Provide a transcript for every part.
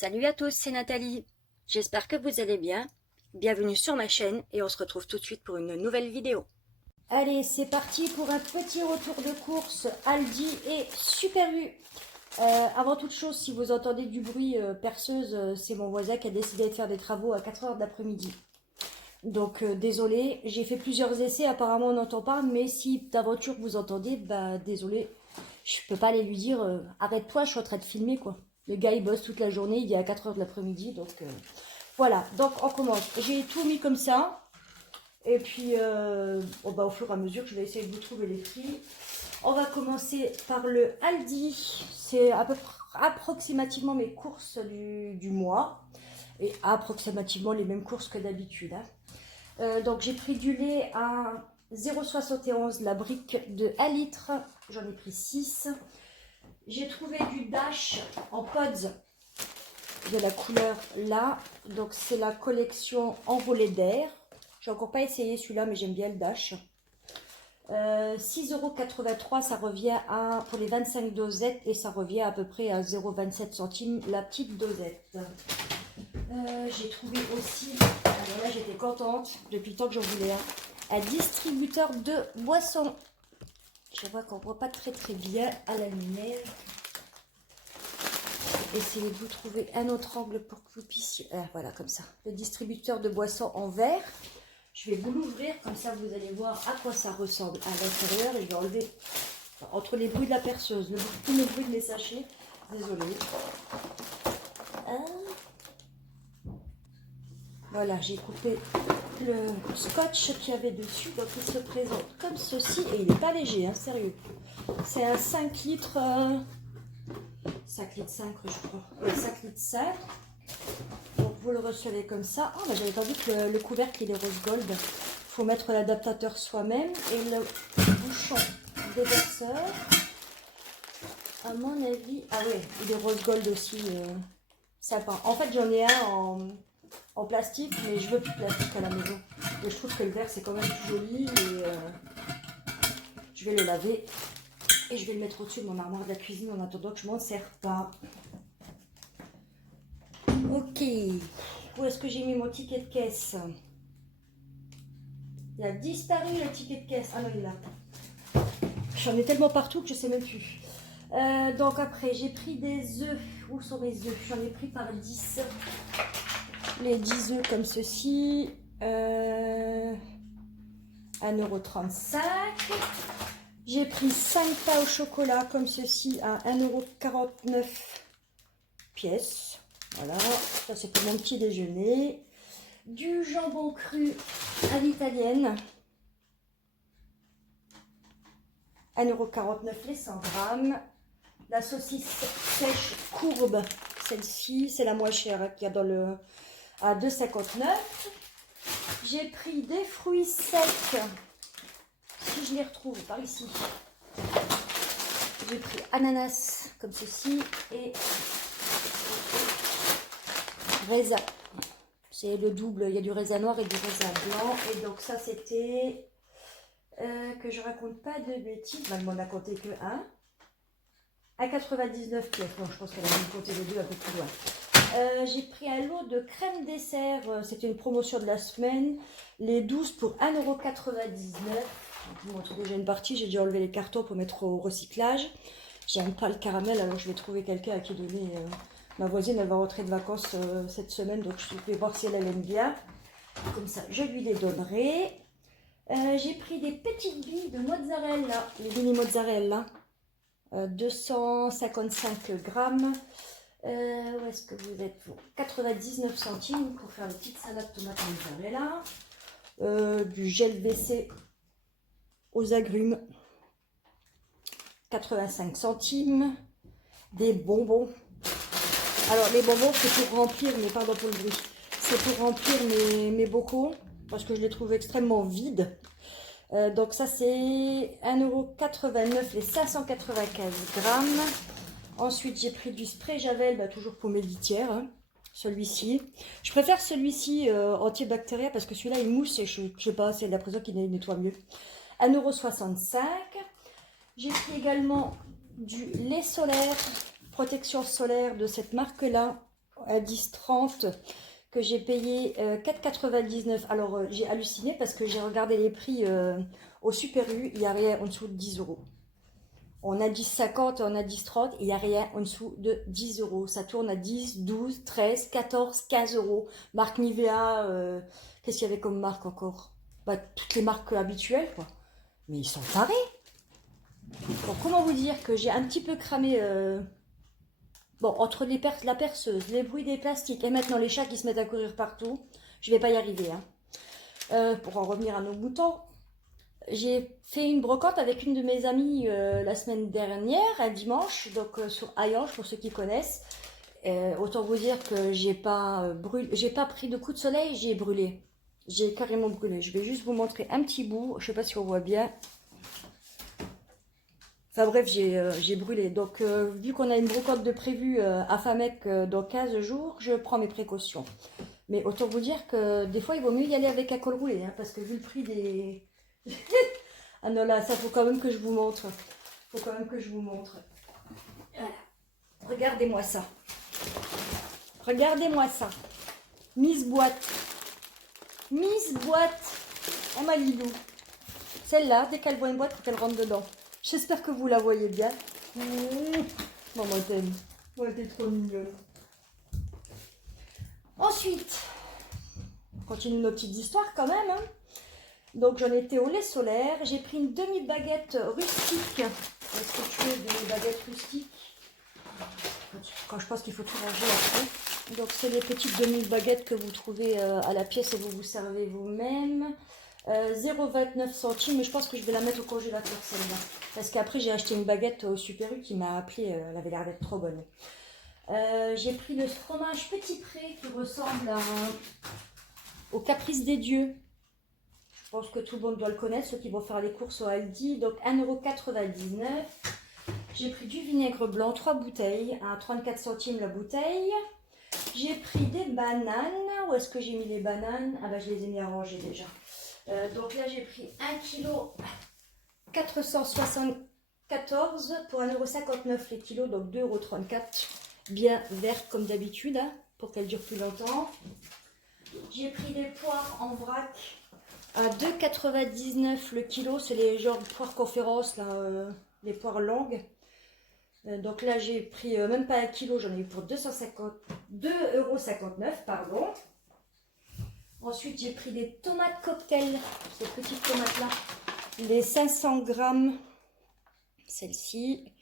Salut à tous, c'est Nathalie. J'espère que vous allez bien. Bienvenue sur ma chaîne et on se retrouve tout de suite pour une nouvelle vidéo. Allez, c'est parti pour un petit retour de course Aldi et Super U. Avant toute chose, si vous entendez du bruit perceuse, c'est mon voisin qui a décidé de faire des travaux à 4 h de l'après-midi. Donc désolé, j'ai fait plusieurs essais, apparemment on n'entend pas, mais si d'aventure vous entendez, bah désolé, je peux pas aller lui dire arrête-toi, je suis en train de filmer quoi. Le gars il bosse toute la journée, il est à 4 h de l'après-midi, donc voilà, donc on commence. J'ai tout mis comme ça, et puis au fur et à mesure je vais essayer de vous trouver les prix. On va commencer par le Aldi, c'est à peu près approximativement mes courses du mois, et approximativement les mêmes courses que d'habitude. Donc j'ai pris du lait à 0,71 la brique de 1 litre, j'en ai pris 6. J'ai trouvé du Dash en pods de la couleur là, donc c'est la collection envolée d'air. J'ai encore pas essayé celui-là mais j'aime bien le Dash. 6,83 €, ça revient à, pour les 25 dosettes, et ça revient à peu près à 0,27 centimes la petite dosette. J'ai trouvé aussi, alors là j'étais contente, depuis le temps que j'en voulais un distributeur de boissons. Je vois qu'on ne voit pas très bien à la lumière. Essayez de vous trouver un autre angle pour que vous puissiez... voilà, comme ça. Le distributeur de boissons en verre. Je vais vous l'ouvrir, comme ça vous allez voir à quoi ça ressemble à l'intérieur. Et je vais enlever, entre les bruits de la perceuse, le bruit de mes sachets. Désolée. Voilà, j'ai coupé le scotch qu'il y avait dessus, donc il se présente comme ceci, et il n'est pas léger, hein, sérieux. C'est un 5 litres, 5 litres 5 je crois, 5 litres 5. Donc vous le recevez comme ça. Ah, bah, j'avais pas vu que le couvercle il est rose gold. Il faut mettre l'adaptateur soi-même, et le bouchon déverseur, à mon avis, ah ouais, il est rose gold aussi, sympa. En fait j'en ai un en plastique, mais je veux plus de plastique à la maison. Et je trouve que le verre c'est quand même plus joli, et je vais le laver et je vais le mettre au-dessus de mon armoire de la cuisine en attendant que je m'en sers pas. Ok, où est-ce que j'ai mis mon ticket de caisse? Il a disparu le ticket de caisse. Ah non, il est là. J'en ai tellement partout que je sais même plus. Donc après j'ai pris des œufs. Où sont mes œufs? J'en ai pris par 10. Les 10 œufs comme ceci, 1,35 €. J'ai pris 5 pains au chocolat comme ceci à 1,49 € pièce. Voilà, ça c'est pour mon petit déjeuner. Du jambon cru à l'italienne, 1,49 € les 100 grammes. La saucisse sèche courbe, celle-ci, c'est la moins chère qu'il y a dans le... à 2,59 €. J'ai pris des fruits secs, si je les retrouve par ici. J'ai pris ananas comme ceci et raisin. C'est le double, il y a du raisin noir et du raisin blanc. Et donc ça c'était, que je raconte pas de bêtises, elle m'en a compté que un. À 99 pièces, bon, je pense qu'elle a dû compter les deux un peu plus loin. J'ai pris un lot de crème dessert, c'était une promotion de la semaine, les 12 pour 1,99 €. Je vous montre déjà une partie, j'ai déjà enlevé les cartons pour mettre au recyclage. J'aime pas le caramel, alors je vais trouver quelqu'un à qui donner. Ma voisine, elle va rentrer de vacances cette semaine, donc je vais voir si elle aime bien. Comme ça, je lui les donnerai. J'ai pris des petites billes de mozzarella, les mini mozzarella, 255 grammes. Où est-ce que vous êtes vous? 99 centimes pour faire une petite salade tomate mozzarella. Du gel WC aux agrumes, 85 centimes. Des bonbons. Alors les bonbons c'est pour remplir, mais pardon pour le bruit, c'est pour remplir mes bocaux parce que je les trouve extrêmement vides. Donc ça c'est 1,89 € les 595 grammes. Ensuite j'ai pris du spray Javel, bah, toujours pour mes litières, hein, celui-ci. Je préfère celui-ci antibactérien parce que celui-là il mousse et je sais pas, c'est l'impression qu'il nettoie mieux. 1,65 €. J'ai pris également du lait solaire, protection solaire de cette marque-là, à 10,30 que j'ai payé 4,99. Alors j'ai halluciné parce que j'ai regardé les prix au Super U, il n'y a rien en dessous de 10 euros. On a 10,50, on a 10,30, il n'y a rien en dessous de 10 euros. Ça tourne à 10, 12, 13, 14, 15 euros. Marque Nivea, qu'est-ce qu'il y avait comme marque encore? Bah, toutes les marques habituelles, quoi. Mais ils sont tarés. Donc, comment vous dire que j'ai un petit peu cramé... Bon, entre la perceuse, les bruits des plastiques et maintenant les chats qui se mettent à courir partout, je vais pas y arriver. Hein. Pour en revenir à nos moutons, j'ai fait une brocante avec une de mes amies la semaine dernière, un dimanche, donc sur Hayange pour ceux qui connaissent. Autant vous dire que j'ai pas pris de coup de soleil, j'ai brûlé. J'ai carrément brûlé. Je vais juste vous montrer un petit bout, je sais pas si on voit bien. Enfin bref, j'ai brûlé. Donc vu qu'on a une brocante de prévue à Famec dans 15 jours, je prends mes précautions. Mais autant vous dire que des fois, il vaut mieux y aller avec un col roulé, hein, parce que vu le prix des... Ah non, là, ça faut quand même que je vous montre. Faut quand même que je vous montre. Voilà. Regardez-moi ça. Regardez-moi ça. Mise boîte. Mise boîte en Malibu. Celle-là, dès qu'elle voit une boîte, faut qu'elle rentre dedans. J'espère que vous la voyez bien. Maman t'aime. Ouais, t'es trop mignonne. Ensuite, on continue nos petites histoires quand même. Hein. Donc j'en étais au lait solaire. J'ai pris une demi-baguette rustique. Est-ce que tu veux des baguettes rustiques? Quand je pense qu'il faut tout ranger après. Donc c'est les petites demi-baguettes que vous trouvez à la pièce et vous vous servez vous-même. 0,29 centimes, mais je pense que je vais la mettre au congélateur celle-là. Parce qu'après j'ai acheté une baguette au Super U qui m'a appelé, elle avait l'air d'être trop bonne. J'ai pris le fromage Petit Pré qui ressemble au Caprice des Dieux. Je pense que tout le monde doit le connaître, ceux qui vont faire les courses au Aldi. Donc 1,99 €. J'ai pris du vinaigre blanc, 3 bouteilles, à 34 centimes la bouteille. J'ai pris des bananes. Où est-ce que j'ai mis les bananes? Ah bah je les ai mis à ranger déjà. Donc là j'ai pris 1 kg 474 pour 1,59 € les kilos, donc 2,34 €. Bien verte comme d'habitude, hein, pour qu'elle dure plus longtemps. J'ai pris des poires en vrac à 2,99 € le kilo. C'est les genres poires conférence, là, les poires longues. Donc là j'ai pris même pas 1 kilo, j'en ai eu pour 2,59 €, pardon. Ensuite j'ai pris des tomates cocktail, ces petites tomates là, les 500 grammes, celle-ci,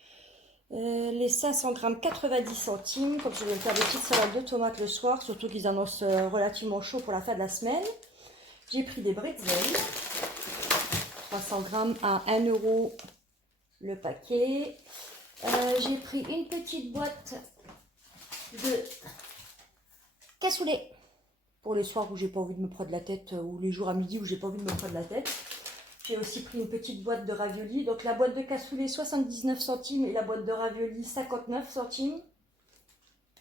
les 500 grammes 90 centimes, comme je vais me faire des petites salades de tomates le soir, surtout qu'ils annoncent relativement chaud pour la fin de la semaine. J'ai pris des bretzels, 300 grammes à 1 € le paquet. J'ai pris une petite boîte de cassoulet pour les soirs où j'ai pas envie de me prendre la tête, ou les jours à midi où j'ai pas envie de me prendre la tête. J'ai aussi pris une petite boîte de raviolis. Donc la boîte de cassoulet 79 centimes et la boîte de raviolis 59 centimes.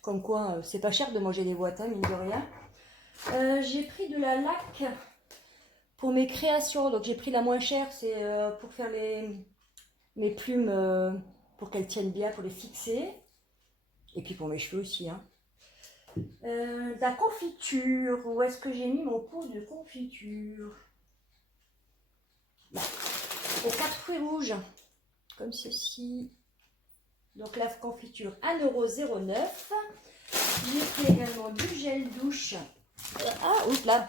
Comme quoi, c'est pas cher de manger des boîtes, hein, mine de rien. J'ai pris de la laque pour mes créations. Donc j'ai pris la moins chère, c'est pour faire mes plumes, pour qu'elles tiennent bien, pour les fixer. Et puis pour mes cheveux aussi, hein. De la confiture. Où est-ce que j'ai mis mon pot de confiture? Là. Aux 4 fruits rouges, comme ceci. Donc la confiture 1,09 €. J'ai pris également du gel douche. Ah, oups là,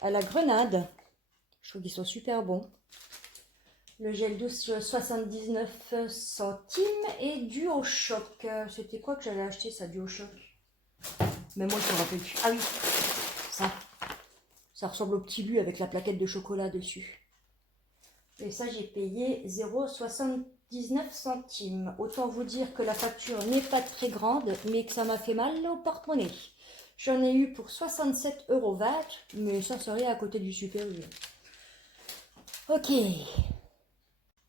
à la grenade. Je trouve qu'ils sont super bons. Le gel douche 79 centimes et du au choc. C'était quoi que j'allais acheter ça, du au choc? Mais moi je me rappelle plus. Ah oui, ça ressemble au petit but avec la plaquette de chocolat dessus. Et ça j'ai payé 0,79 centimes. Autant vous dire que la facture n'est pas très grande, mais que ça m'a fait mal au porte-monnaie. J'en ai eu pour 67,20 €, mais ça serait à côté du Super U. Ok.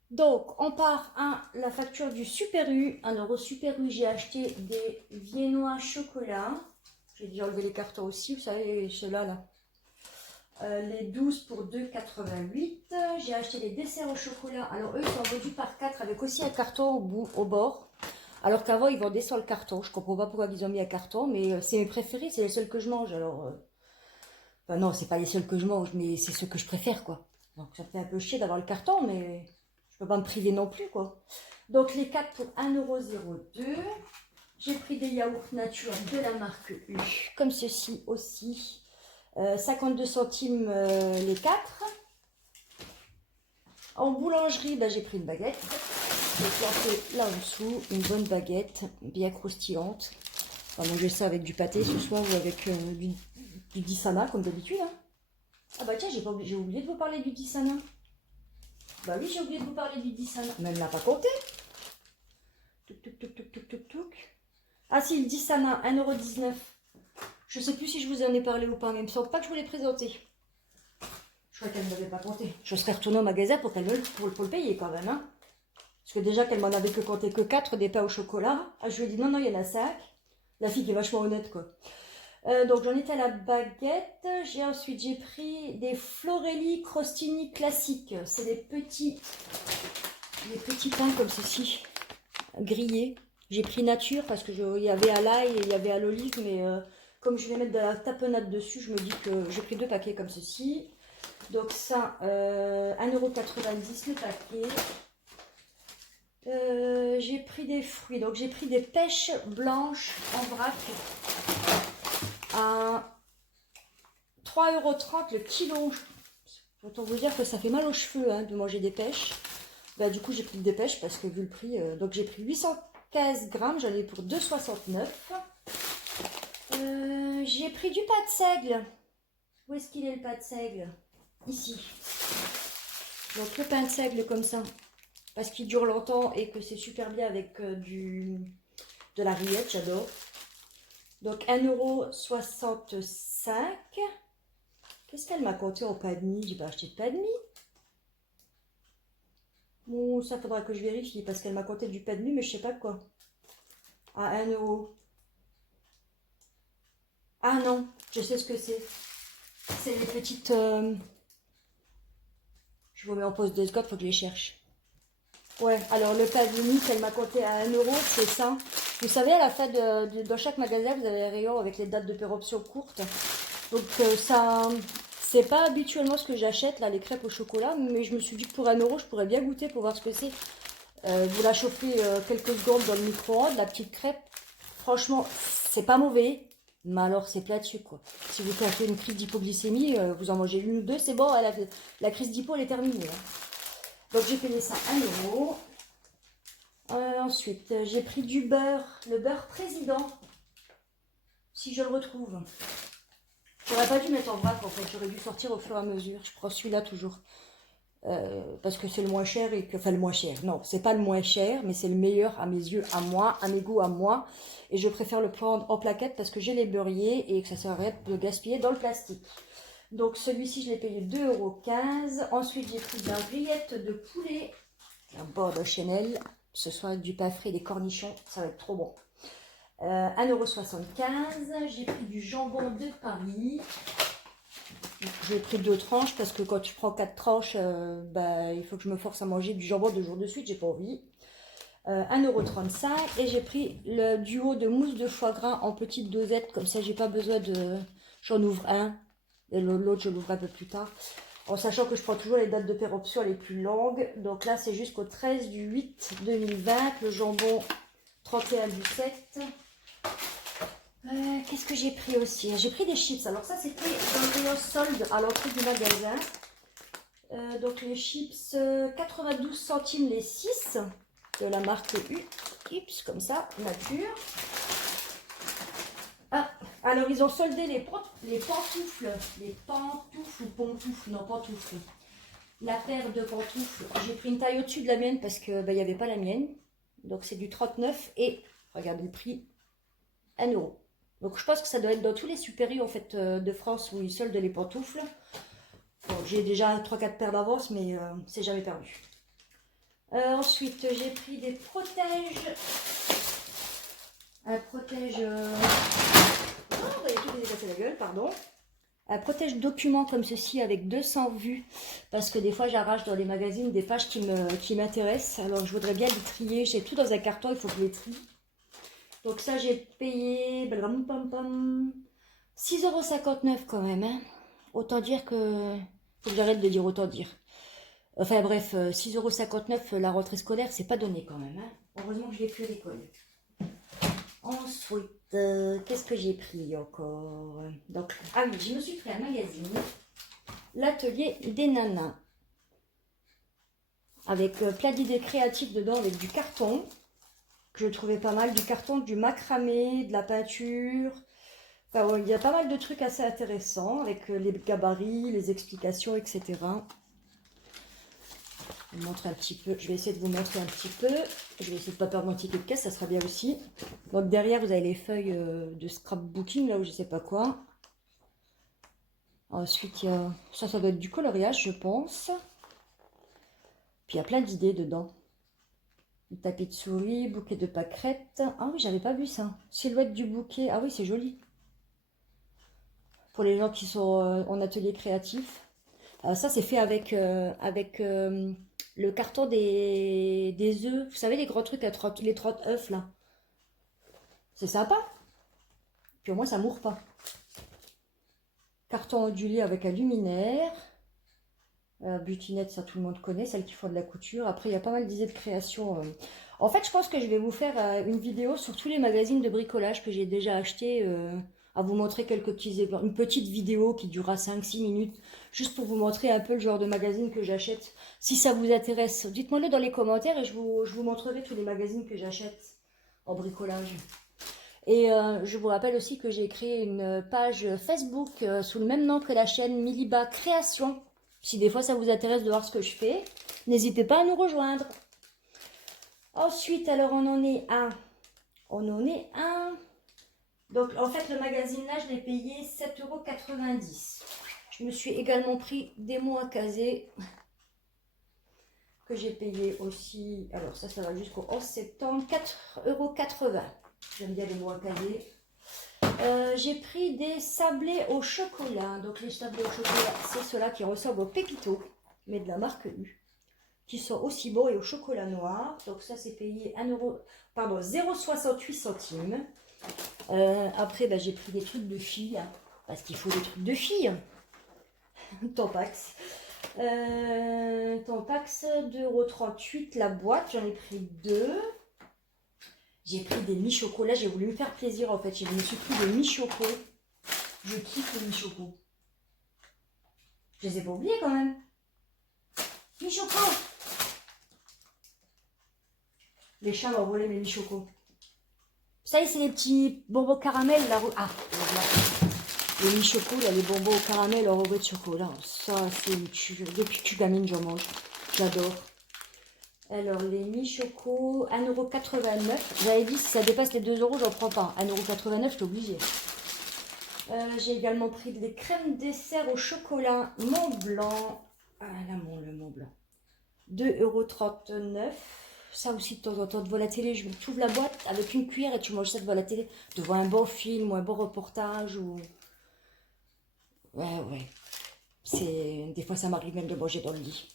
Donc, on part à la facture du Super U. Alors, au Super U, j'ai acheté des viennois chocolat. J'ai dû enlever les cartons aussi, vous savez, ceux-là, là. Les 12 pour 2,88 €. J'ai acheté les desserts au chocolat. Alors, eux, ils sont vendus par 4 avec aussi un carton au bord. Alors qu'avant, ils vendaient sans le carton. Je comprends pas pourquoi ils ont mis un carton, mais c'est mes préférés, c'est les seuls que je mange. Alors, enfin non, c'est pas les seuls que je mange, mais c'est ceux que je préfère, quoi. Donc ça me fait un peu chier d'avoir le carton, mais je peux pas me priver non plus, quoi. Donc les 4 pour 1,02 €. J'ai pris des yaourts nature de la marque U, comme ceci aussi. 52 centimes les 4. En boulangerie, ben, j'ai pris une baguette. J'ai planté là en dessous une bonne baguette, bien croustillante. On va manger ça avec du pâté ce soir ou avec du disana, comme d'habitude. Hein. Ah bah tiens, j'ai oublié de vous parler du disana. Bah oui, j'ai oublié de vous parler du disana. Mais elle ne l'a pas compté. Touc, touc, touc, touc, touc, touc, touc. Ah si, le disana, 1,19 €. Je sais plus si je vous en ai parlé ou pas, mais il me semble pas que je vous l'ai présenté. Je crois qu'elle ne m'avait pas compté. Je serais retournée au magasin pour le payer quand même. Hein. Parce que déjà qu'elle m'en avait que compté que 4 des pains au chocolat. Ah, je lui ai dit non, non, il y en a 5. La fille qui est vachement honnête, quoi. Donc j'en étais à la baguette. Ensuite j'ai pris des Florelli crostini classiques. C'est des petits pains comme ceci, grillés. J'ai pris nature parce que il y avait à l'ail et il y avait à l'olive, mais comme je vais mettre de la tapenade dessus, je me dis que j'ai pris 2 paquets comme ceci. Donc ça, 1,90 € le paquet. J'ai pris des fruits, donc j'ai pris des pêches blanches en vrac à 3,30 € le kilo. Autant vous dire que ça fait mal aux cheveux hein, de manger des pêches. Bah, du coup j'ai pris des pêches parce que vu le prix, donc j'ai pris 815 grammes, j'en ai pour 2,69 €. J'ai pris du pas de seigle. Où est-ce qu'il est le pas de seigle? Ici. Donc le pain de seigle comme ça, parce qu'il dure longtemps et que c'est super bien avec de la rillette, j'adore. Donc 1,65 €. Qu'est-ce qu'elle m'a compté en pain de mie? J'ai pas acheté de pain de mie. Bon, ça faudra que je vérifie parce qu'elle m'a compté du pain de mie, mais je sais pas quoi. À 1 €. Ah non, je sais ce que c'est. C'est les petites... Je vous mets en pause 2 secondes, faut que je les cherche. Ouais, alors le pain de mie qu'elle m'a compté à 1 €, c'est ça. Vous savez, à la fin dans chaque magasin, vous avez un rayon avec les dates de péremption courtes. Donc ça, c'est pas habituellement ce que j'achète, là, les crêpes au chocolat, mais je me suis dit que pour 1 €, je pourrais bien goûter pour voir ce que c'est. Vous la chauffez quelques secondes dans le micro-ondes, la petite crêpe. Franchement, c'est pas mauvais. Mais alors, c'est plat dessus, quoi. Si vous faites une crise d'hypoglycémie, vous en mangez une ou deux, c'est bon, la crise d'hypo, elle est terminée. Hein. Donc, j'ai payé ça 1 €. Ensuite, j'ai pris du beurre, le beurre président, si je le retrouve. J'aurais pas dû mettre en vrac, en fait, j'aurais dû sortir au fur et à mesure. Je prends celui-là toujours. Parce que c'est le moins cher et que, enfin le moins cher, non, c'est pas le moins cher, mais c'est le meilleur à mes yeux, à moi, à mes goûts, à moi. Et je préfère le prendre en plaquette parce que j'ai les beurriers et que ça s'arrête de gaspiller dans le plastique. Donc celui-ci, je l'ai payé 2,15 €. Ensuite, j'ai pris de la rillette de poulet, un bord de Chanel. Ce soit du pain frais, des cornichons, ça va être trop bon. 1,75 €. J'ai pris du jambon de Paris. J'ai pris 2 tranches parce que quand tu prends 4 tranches, bah, il faut que je me force à manger du jambon 2 jours de suite, j'ai pas envie. 1,35 € et j'ai pris le duo de mousse de foie gras en petite dosette, comme ça j'ai pas besoin de... J'en ouvre un et l'autre je l'ouvre un peu plus tard. En sachant que je prends toujours les dates de péremption les plus longues. Donc là c'est jusqu'au 13/8/2020, le jambon 31/7. Qu'est-ce que j'ai pris aussi? J'ai pris des chips. Alors ça, c'était dans le rayon solde à l'entrée du magasin. Donc les chips, 92 centimes les 6 de la marque U. Chips, comme ça, nature. Ah, alors ils ont soldé les pantoufles. Les pantoufles ou pantoufles? Non, pantoufles. La paire de pantoufles. J'ai pris une taille au-dessus de la mienne parce que il n'y avait pas la mienne. Donc c'est du 39 et regardez le prix, 1 €. Donc je pense que ça doit être dans tous les supérieurs en fait de France où ils soldent les pantoufles. Bon, j'ai déjà 3-4 paires d'avance, mais c'est jamais perdu. Ensuite, j'ai pris des protèges. Un protège... Oh, il y a tout décassé la gueule, pardon. Un protège document comme ceci avec 200 vues. Parce que des fois, j'arrache dans les magazines des pages qui m'intéressent. Alors, je voudrais bien les trier. J'ai tout dans un carton, il faut que je les trie. Donc ça, j'ai payé 6,59 € quand même. Hein. Autant dire que... Faut que j'arrête de dire autant dire. Enfin bref, 6,59 € la rentrée scolaire, c'est pas donné quand même. Hein. Heureusement que je l'ai plus à l'école. Ensuite, qu'est-ce que j'ai pris encore? Donc, ah oui, je me suis pris un magazine. L'atelier des nanas. Avec plein d'idées créatives dedans, avec du carton. Que je trouvais pas mal. Du carton, du macramé, de la peinture. Enfin, ouais, il y a pas mal de trucs assez intéressants. Avec les gabarits, les explications, etc. Je vais vous montrer un petit peu. Je vais essayer de vous montrer un petit peu. Je vais essayer de ne pas perdre mon ticket de caisse, ça sera bien aussi. Donc derrière, vous avez les feuilles de scrapbooking, là où je sais pas quoi. Ensuite, il y a... ça doit être du coloriage, je pense. Puis il y a plein d'idées dedans. Le tapis de souris, bouquet de pâquerettes. Ah oui, j'avais pas vu ça. Silhouette du bouquet. Ah oui, c'est joli. Pour les gens qui sont en atelier créatif. Ça, c'est fait avec, le carton des œufs. Vous savez, les gros trucs, les 30 œufs, là. C'est sympa. Puis au moins, ça mourre pas. Carton ondulé avec un luminaire. Butinette, ça tout le monde connaît, celles qui font de la couture. Après, il y a pas mal d'idées de création. En fait, je pense que je vais vous faire une vidéo sur tous les magazines de bricolage que j'ai déjà achetés. À vous montrer quelques petits exemples. Une petite vidéo qui durera 5-6 minutes. Juste pour vous montrer un peu le genre de magazine que j'achète. Si ça vous intéresse, dites-moi-le dans les commentaires et je vous montrerai tous les magazines que j'achète en bricolage. Et je vous rappelle aussi que j'ai créé une page Facebook sous le même nom que la chaîne Miliba Création. Si des fois ça vous intéresse de voir ce que je fais, n'hésitez pas à nous rejoindre. Ensuite, alors on en est à... Donc en fait le magazine là, je l'ai payé 7,90 €. Je me suis également pris des mots à caser. Que j'ai payé aussi... Alors ça va jusqu'au 11 septembre. 4,80 €. J'aime bien les mots à caser. J'ai pris des sablés au chocolat. Donc les sablés au chocolat, c'est ceux-là qui ressemblent au pépito, mais de la marque U, qui sont aussi beaux et au chocolat noir. Donc ça c'est payé 0,68 centimes. Après j'ai pris des trucs de filles, hein, parce qu'il faut des trucs de filles. Tampax. Tampax 2,38 € la boîte, j'en ai pris 2. J'ai pris des mi-chocolats, j'ai voulu me faire plaisir en fait. Je me suis pris des mi-chocos. Je kiffe les mi-chocos. Je les ai pas oubliés quand même. Mi-chocos. Les chats m'ont volé mes mi-chocos. Ça y est, c'est les petits bonbons caramel là. Ah, les mi-chocos, là, les bonbons au caramel en revêt de chocolat. Ça, c'est depuis que je suis gamine, j'en mange. J'adore. Alors, les mi-chocos, 1,89 €. J'avais dit, si ça dépasse les 2 €, j'en prends pas. 1,89 €, je suis obligée. J'ai également pris des crèmes dessert au chocolat Mont Blanc. Ah là, le Mont Blanc. 2,39 €. Ça aussi, de temps en temps, devant la télé, tu ouvres la boîte avec une cuillère et tu manges ça devant la télé. Devant un bon film ou un bon reportage. Ou... Ouais. Des fois, ça m'arrive même de manger dans le lit.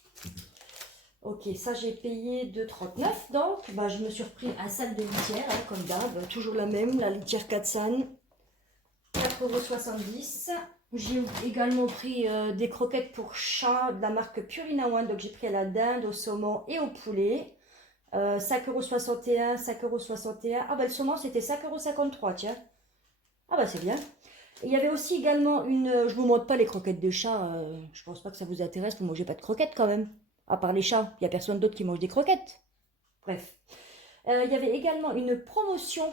Ok, ça j'ai payé 2,39 €. Donc, je me suis repris un sac de litière, hein, comme d'hab. Toujours la même, la litière Katsan. 4,70 €. J'ai également pris des croquettes pour chat de la marque Purina One. Donc, j'ai pris à la dinde, au saumon et au poulet. 5,61 €, 5,61 €. Ah, le saumon, c'était 5,53 €, tiens. Ah, c'est bien. Et il y avait aussi également une... Je vous montre pas les croquettes de chat. Je pense pas que ça vous intéresse. Vous mangez pas de croquettes quand même. À part les chats, il n'y a personne d'autre qui mange des croquettes. Bref. Il y avait également une promotion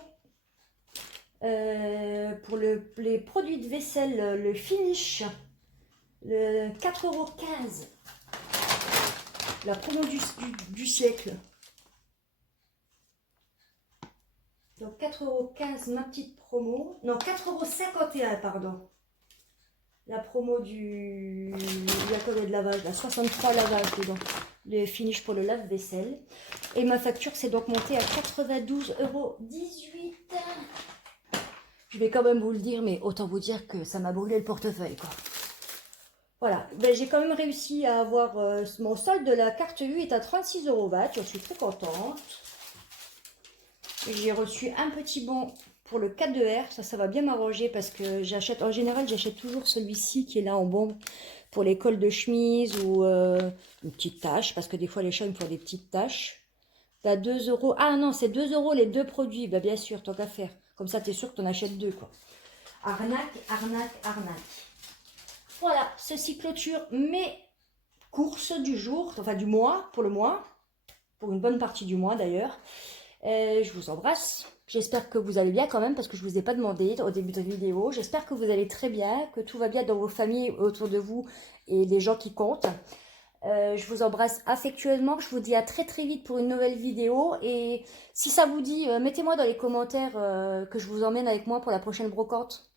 pour les produits de vaisselle, le Finish. Le 4,15 €. La promo du siècle. Donc 4,15 €, ma petite promo. Non, 4,51 €, pardon. La promo du... Il y a combien de lavage là? 63 lavages dedans. Le finish pour le lave-vaisselle. Et ma facture s'est donc montée à 92,18 €. Je vais quand même vous le dire, mais autant vous dire que ça m'a brûlé le portefeuille, quoi. Voilà, j'ai quand même réussi à avoir... mon solde de la carte U est à 36,20 €. Je suis très contente. j'ai reçu un petit bon pour le 4R. Ça va bien m'arranger parce que j'achète, en général, j'achète toujours celui-ci qui est là en bombe pour les cols de chemise ou une petite tache, parce que des fois les chats ils me font des petites taches. T'as 2 euros. Ah non, c'est 2 euros les deux produits. Bah bien sûr, tant qu'à faire. Comme ça, t'es sûr que t'en achètes deux, quoi. Arnaque, arnaque, arnaque. Voilà, ceci clôture mes courses du jour, enfin du mois, pour le mois. Pour une bonne partie du mois d'ailleurs. Je vous embrasse. J'espère que vous allez bien quand même, parce que je ne vous ai pas demandé au début de la vidéo. J'espère que vous allez très bien, que tout va bien dans vos familles, autour de vous et les gens qui comptent. Je vous embrasse affectueusement. Je vous dis à très très vite pour une nouvelle vidéo. Et si ça vous dit, mettez-moi dans les commentaires que je vous emmène avec moi pour la prochaine brocante.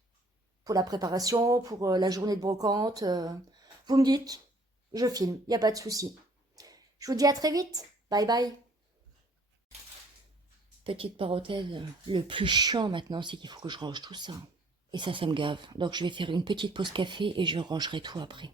Pour la préparation, pour la journée de brocante. Vous me dites, je filme, il n'y a pas de souci. Je vous dis à très vite. Bye bye. Petite parenthèse, le plus chiant maintenant, c'est qu'il faut que je range tout ça. Et ça me gave. Donc je vais faire une petite pause café et je rangerai tout après.